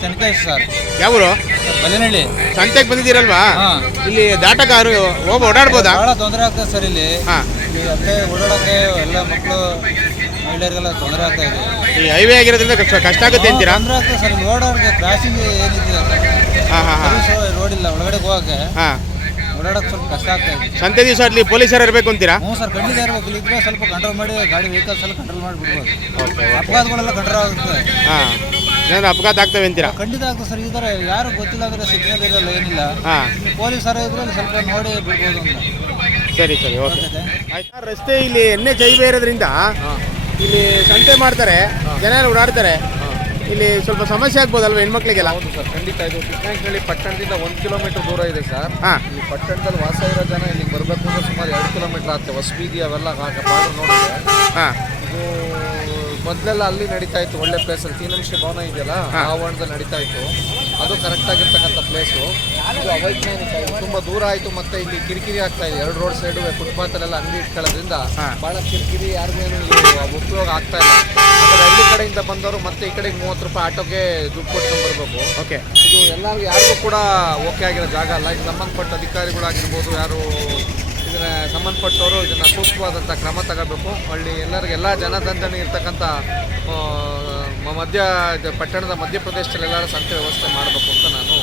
ಚೆನ್ನಕೇಶ್ sir. ಯಾವರು? Sir ಬಲ್ಲೆನಹಳ್ಳಿ ಸಂತೆಗೆ ಬಂದಿದ್ದೀರಲ್ವಾ? ಹಾ. ಇಲ್ಲಿ ದಾಟಗಾರು ಹೋಗ ಓಡಾಡ್ಬೋದಾ? ಬಹಳ ತೊಂದರೆ ಆಗ್ತದೆ ಸರ್ ಇಲ್ಲಿ. ಹಾ. ಇಲ್ಲಿ ಅತ್ತೆ ಓಡಾಡೋಕೆ ಎಲ್ಲ ಮಕ್ಕಳು ಮಹಿಳೆಯರಿಗೆಲ್ಲ ತೊಂದರೆ ಆಗ್ತಾ ಇದೆ. ಈ ಹೈವೇ ಆಗಿರೋದ್ರಿಂದ ಕಷ್ಟ ಕಷ್ಟ ಆಗುತ್ತೆ ಅಂತೀರಾ? ತೊಂದರೆ ಆಗ್ತದೆ ಸರ್. ಇಲ್ಲಿ ಓಡಾಡೋಕೆ ಕ್ರಾಸಿಂಗ್ ಏನಿದೆ ಹಾ ಹಾ ಹಾ. ರೋಡ್ ಇಲ್ಲ ಒಳಗಡೆ ಹೋಗಕ್ಕೆ ಹಾ. ಓಡಾಡಕ್ಕೆ ಸ್ವಲ್ಪ ಕಷ್ಟ ಆಗ್ತಾ ಇದೆ. ಸಂತೆ ದಿವಸ ಅಲ್ಲಿ ಪೊಲೀಸರು ಇರಬೇಕು ಅಂತೀರಾ? ಹ್ಞೂ ಸರ್ ಖಂಡಿತ ಇರ್ಬೇಕು. ಇಲ್ಲಿದ್ರೆ ಸ್ವಲ್ಪ ಕಂಟ್ರೋಲ್ ಮಾಡಿ ಗಾಡಿ ವೆಹಿಕಲ್ಸ್ ಎಲ್ಲ ಕಂಟ್ರೋಲ್ ಮಾಡಿಬಿಡ್ಬೋದು. ಅಪಘಾತಗಳೆಲ್ಲ ಕಂಟ್ರೋಲ್ ಆಗುತ್ತೆ. ಹಾ. ಏನಾದ್ರು ಅಪಘಾತ ಆಗ್ತವೆ ಅಂತೀರಾ? ಖಂಡಿತ ಆಗ್ತದೆ ಸರ್. ಈ ಥರ ಯಾರು ಗೊತ್ತಿಲ್ಲ ಅಂದ್ರೆ ಸಿಗ್ನಲ್ ಇರಲ್ಲ ಏನಿಲ್ಲ ಹಾಂ ಪೊಲೀಸರ ಇದ್ರಲ್ಲಿ ಸ್ವಲ್ಪ ನೋಡಿ ಬಿಡ್ಬೋದು ಅಂತ. ಸರಿ ಸರಿ ಓಕೆ. ಆಯ್ತು ರಸ್ತೆ ಇಲ್ಲಿ ಎಣ್ಣೆ ಜೈವೇ ಇರೋದ್ರಿಂದ ಇಲ್ಲಿ ಸಂತೆ ಮಾಡ್ತಾರೆ ಜನ ಎಲ್ಲ ಓಡಾಡ್ತಾರೆ. ಇಲ್ಲಿ ಸ್ವಲ್ಪ ಸಮಸ್ಯೆ ಆಗ್ಬೋದಲ್ವ ಹೆಣ್ಮಕ್ಳಿಗೆಲ್ಲ? ಹೌದು ಸರ್ ಖಂಡಿತ. ಇದು ಕೃಷ್ಣಗಿರಿ ಪಟ್ಟಣದಿಂದ ಒಂದು ಕಿಲೋಮೀಟರ್ ದೂರ ಇದೆ ಸರ್. ಹಾ. ಈ ಪಟ್ಟಣದಲ್ಲಿ ವಾಸ ಇರೋ ಜನ ಇಲ್ಲಿಗೆ ಬರಬೇಕು ಅಂದ್ರೆ ಸುಮಾರು ಎರಡು ಕಿಲೋಮೀಟರ್ ಆಗುತ್ತೆ. ಹೊಸಬೀದಿ ಅವೆಲ್ಲ ಬಾರ್ಡರ್ ನೋಡಿದ್ರೆ. ಹಾಂ. ಇದು ಮೊದಲೆಲ್ಲ ಅಲ್ಲಿ ನಡೀತಾ ಇತ್ತು ಒಳ್ಳೆ ಪ್ಲೇಸಲ್ಲಿ ತೀನಂಶಿ ಭವನ ಇದೆಯಲ್ಲ ಆ ಆವರಣದಲ್ಲಿ ನಡೀತಾ ಇತ್ತು. ಅದು ಕರೆಕ್ಟ್ ಆಗಿರ್ತಕ್ಕಂಥ ಪ್ಲೇಸು ಇದು ಅವೈಜ್ಞಾನಿಕ ಇದು ತುಂಬ ದೂರ ಆಯಿತು ಮತ್ತೆ ಇಲ್ಲಿ ಕಿರಿಕಿರಿ ಆಗ್ತಾ ಇದೆ. ಎರಡು ರೋಡ್ ಸೈಡು ಫುಟ್ಪಾತಲ್ಲೆಲ್ಲ ಅಂಗಡಿ ಇಟ್ಕೊಳ್ಳೋದ್ರಿಂದ ಬಹಳ ಭಾಳ ಕಿರಿಕಿರಿ ಯಾರಿಗೇನು ಉಪಯೋಗ ಆಗ್ತಾ ಇಲ್ಲ. ಹಳ್ಳಿ ಕಡೆಯಿಂದ ಬಂದವರು ಮತ್ತೆ ಈ ಕಡೆಗೆ ಮೂವತ್ತು ರೂಪಾಯಿ ಆಟೋಗೆ ದುಡ್ಡು ಕೊಟ್ಕೊಂಡು ಬರಬೇಕು. ಓಕೆ ಇದು ಎಲ್ಲರಿಗೂ ಯಾರಿಗೂ ಕೂಡ ಓಕೆ ಆಗಿರೋ ಜಾಗ ಅಲ್ಲ. ಇದು ಸಂಬಂಧಪಟ್ಟ ಅಧಿಕಾರಿಗಳಾಗಿರ್ಬೋದು ಯಾರು ಸಂಬಂಧಪಟ್ಟವರು ಇದನ್ನು ಸೂಕ್ತವಾದಂಥ ಕ್ರಮ ತಗೋಬೇಕು. ಹಳ್ಳಿ ಎಲ್ಲರಿಗೂ ಎಲ್ಲ ಜನದಂಡನೆ ಇರ್ತಕ್ಕಂಥ ಮಧ್ಯ ಪಟ್ಟಣದ ಮಧ್ಯಪ್ರದೇಶದಲ್ಲಿ ಎಲ್ಲರೂ ಸಂತೆ ವ್ಯವಸ್ಥೆ ಮಾಡಬೇಕು ಅಂತ ನಾನು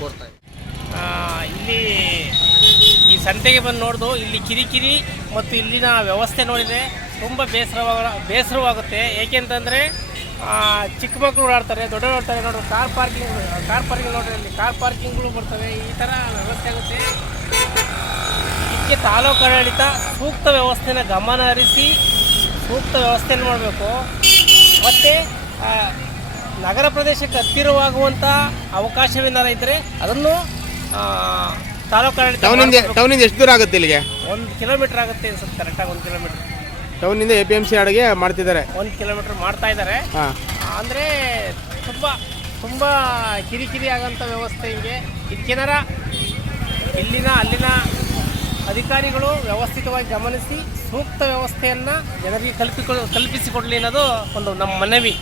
ಕೋರ್ತಾ ಇಲ್ಲಿ ಈ ಸಂತೆಗೆ ಬಂದು ನೋಡ್ದು, ಇಲ್ಲಿ ಕಿರಿಕಿರಿ ಮತ್ತು ಇಲ್ಲಿನ ವ್ಯವಸ್ಥೆ ನೋಡಿದರೆ ತುಂಬ ಬೇಸರವಾಗ ಬೇಸರವಾಗುತ್ತೆ. ಏಕೆಂತಂದರೆ ಚಿಕ್ಕ ಮಕ್ಕಳು ಓಡಾಡ್ತಾರೆ ದೊಡ್ಡವರು ಆಡ್ತಾರೆ, ನೋಡ್ರಿ ಕಾರ್ ಪಾರ್ಕಿಂಗ್ ಕಾರ್ ಪಾರ್ಕಿಂಗ್ ನೋಡ್ರಿ, ಅಲ್ಲಿ ಕಾರ್ ಪಾರ್ಕಿಂಗ್ಗಳು ಬರ್ತವೆ, ಈ ಥರ ವ್ಯವಸ್ಥೆ ಆಗುತ್ತೆ. ಇದಕ್ಕೆ ತಾಲೂಕು ಆಡಳಿತ ಸೂಕ್ತ ವ್ಯವಸ್ಥೆನ ಗಮನ ಹರಿಸಿ ಸೂಕ್ತ ವ್ಯವಸ್ಥೆಯನ್ನು ಮಾಡಬೇಕು. ಮತ್ತು ನಗರ ಪ್ರದೇಶಕ್ಕೆ ಹತ್ತಿರವಾಗುವಂಥ ಅವಕಾಶವೇನಾರ ಇದ್ದರೆ ಅದನ್ನು ತಾಲೂಕು ಆಡಳಿತ ಟೌನಿಂದ. ಟೌನಿಂದ ಎಷ್ಟು ದೂರ ಆಗುತ್ತೆ ಇಲ್ಲಿಗೆ? ಒಂದು ಕಿಲೋಮೀಟರ್ ಆಗುತ್ತೆ ಅನ್ಸುತ್ತೆ ಕರೆಕ್ಟಾಗಿ ಒಂದು ಕಿಲೋಮೀಟರ್. ಟೌನಿಂದ ಎ ಪಿ ಎಂ ಸಿ ಅಡಿಗೆ ಮಾಡ್ತಿದ್ದಾರೆ. ಒಂದು ಕಿಲೋಮೀಟರ್ ಮಾಡ್ತಾ ಇದ್ದಾರೆ. ಅಂದರೆ ತುಂಬ ತುಂಬ ಕಿರಿಕಿರಿ ಆಗೋಂಥ ವ್ಯವಸ್ಥೆ ಹಿಂಗೆ. ಇದಕ್ಕೇನಾರ ಇಲ್ಲಿನ ಅಲ್ಲಿನ ಅಧಿಕಾರಿಗಳು ವ್ಯವಸ್ಥಿತವಾಗಿ ಗಮನಿಸಿ ಸೂಕ್ತ ವ್ಯವಸ್ಥೆಯನ್ನು ಜನರಿಗೆ ಕಲ್ಪಿಕೊ ಕಲ್ಪಿಸಿಕೊಡಲಿ ಅನ್ನೋದು ಒಂದು ನಮ್ಮ ಮನವಿ.